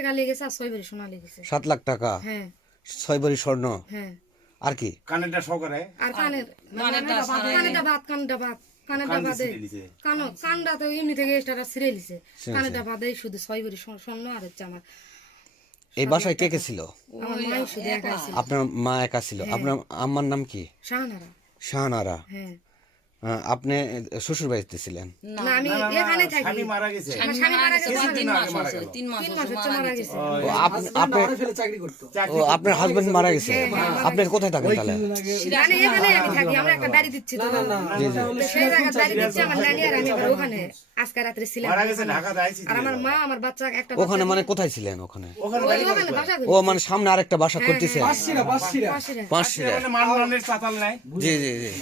টাকা লেগেছে আর 6 ভরি সোনা লেগেছে। 7 লাখ টাকা, হ্যাঁ 6 ভরি স্বর্ণ, হ্যাঁ। আর কি? কানেরটা সহকারে আর কানেরটা বাদে কানটা তো এমনি থেকে এক্সট্রা ছিঁড়ে লিছে। কানেরটা বাদে শুধু 6 ভরি স্বর্ণ আর হচ্ছে আমার। এই বাসায় কে কে ছিল? আমার মাই শুধু একাই ছিল। আপনার মা একা ছিল। আপনার আম্মার নাম কি? শাহানারা। শাহানারা। হ্যাঁ। আপনি শ্বশুর বাড়িতে ছিলেন? না আমি এখানে থাকি। স্বামী মারা গেছে। আমার স্বামী মারা গেছে 3 মাস হচ্ছে, 3 মাস 3 মাস হচ্ছে মারা গেছে। আপনার হাজবেন্ড মারা গেছে। আপনি কোথায় থাকেন তাহলে? মানে এখানে আমি থাকি, আমরা একটা বাড়ি দিচ্ছি তো। তো সেই জায়গায় বাড়ি দিচ্ছি আমার নানি আর আমি এবার ওখানে আজকে রাত্রে ছিলাম। মারা গেছে ঢাকাতে আইছি। আর আমার মা আমার বাচ্চা একটা ওখানে মানে কোথায় ছিলেন? ওখানে ওখানে ওখানে বাসা করি। ও মানে সামনে আরেকটা বাসা করতেছে। পাঁচশিরা। পাঁচশিরা। মানে মাননের চাতাল নাই। জি জি জি।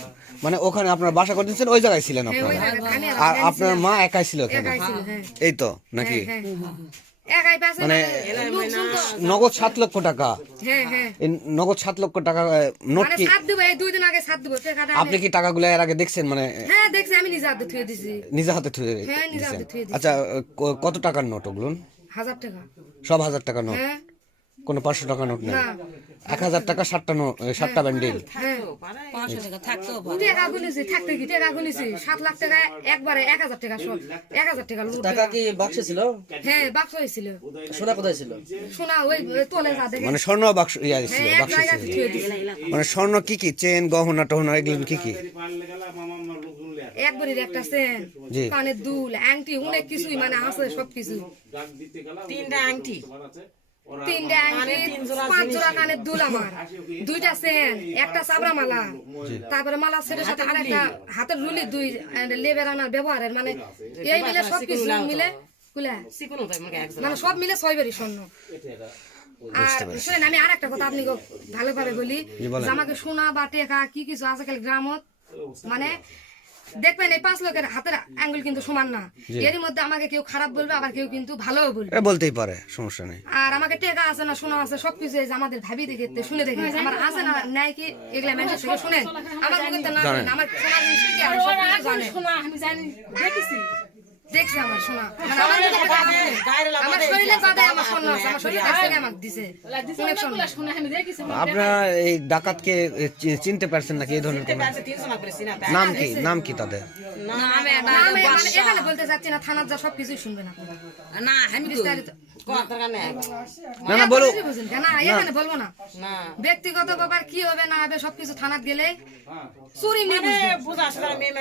মানে ওখানে আপনার বাসা করতেছেন, ওই জায়গায় ছিলেন হ্যাঁ, ওই আপনারা? জায়গায় আমি আর আপনার মা একাই ছিল এখানে? একাই ছিল, হ্যাঁ। এই তো নাকি? হ্যাঁ, হ্যাঁ। একাই পাশে মানে লোকজন তো। নগদ 7 লক্ষ টাকা। হ্যাঁ হ্যাঁ। এই নগদ 7 লক্ষ টাকা নোট মানে কি? সাত দিব, এই 2 দিন আগে সাত দিব টাকাটা। আপনি কি টাকাগুলো এর আগে দেখছেন? মানে হ্যাঁ দেখছি, আমি নিজে হাতে থুয়ে দিছি। নিজে হাতে থুয়ে হ্যাঁ, নিজে দিছেন? হাতে থুয়ে দিছি। আচ্ছা, কত টাকার নোট ওগুলো? 1000 টাকা। সব 1000 টাকার নোট? হ্যাঁ কোনো 500 টাকার নোট নেই? না। 1000 টাকা 7টা নোট, 7টা ব্যান্ডেল। হ্যাঁ 500 টাকা থাকতেও পারে। টাকা গুনেছি, থাকতে কি টাকা গুনেছি 7 লাখ টাকা একবারে 1000 টাকা সব 1000 টাকা লুট। টাকা কি বাক্সে ছিল? হ্যাঁ বাক্স হয়েছিল। সোনা কোথায় ছিল? সোনা ওই তোলে যা দেখে। মানে স্বর্ণ বাক্স ইয়া ছিল, হ্যাঁ এক বাক্স জায়গায় ছিল। থুয়ে দিছি। মানে স্বর্ণ কি কি? চেন, গহনা টহনা এগুলো কি কি? একবারের একটা চেন, জি। কানের দুল, আংটি, অনেক কিছুই মানে আছে সবকিছু। 3টা আংটি, 3টা আংটি, 5 জোড়া কানের দুল আমার, 2টা চেন, একটা চাবড়া মালা, তারপরে মালা সেটের সাথে আরেকটা হাতের রুলি, 2 লেবের আনার ব্যবহারের মানে এই মিলে সবকিছু মিলে কুলা চিকন হতো আমাকে একজন। মানে সব মিলে 6 ভরি স্বর্ণ। আর শুনেন আমি আর একটা কথা আপনি ভালোভাবে বলি, যে আমাকে সোনা বা টেকা কি কিছু আছে খালি গ্রামত মানে দেখবেন এই 5 লোকের হাতের আঙ্গুল কিন্তু সমান না। এর মধ্যে আমাকে কেউ খারাপ বলবে, আবার কেউ কিন্তু ভালোও বলবে। বলতেই পারে, সমস্যা নেই। আর আমাকে টেকা আছে না সোনা আছে সবকিছু এই যে আমাদের ভাবি দেখে শুনে দেখে আমার আছে না নাই কি এগুলা মানুষের থেকে শুনেন আমার মুখে তো না জানেন। আমার সোনা জিনিস কি আমি সবকিছু জানি। সোনা আমি জানি, দেখেছি। দেখছি আমার সোনা মানে আমার শরীরে বাদে আমার সোনা আছে, আমার শরীরে কাছ থেকে আমাকে দিছে অনেক সোনা। আমি দেখেছি। আপনারা এই ডাকাতকে চিনতে পারছেন নাকি? এই ধরনের কোনো 300 টাকা করেছি না। নাম কি? নাম কি তাদের? না আমি নামে মানে এখানে বলতে চাচ্ছি না, থানার যা সবকিছুই শুনবেন আপনারা। না আমি বিস্তারিত কথা কানে না না বলো। বুঝুন কেন এখানে বলবো না। না ব্যক্তিগত ব্যাপার কি হবে না হবে সবকিছু থানাত গেলে চুরি নিয়ে বুঝবে। বুঝা আসলে মেয়ে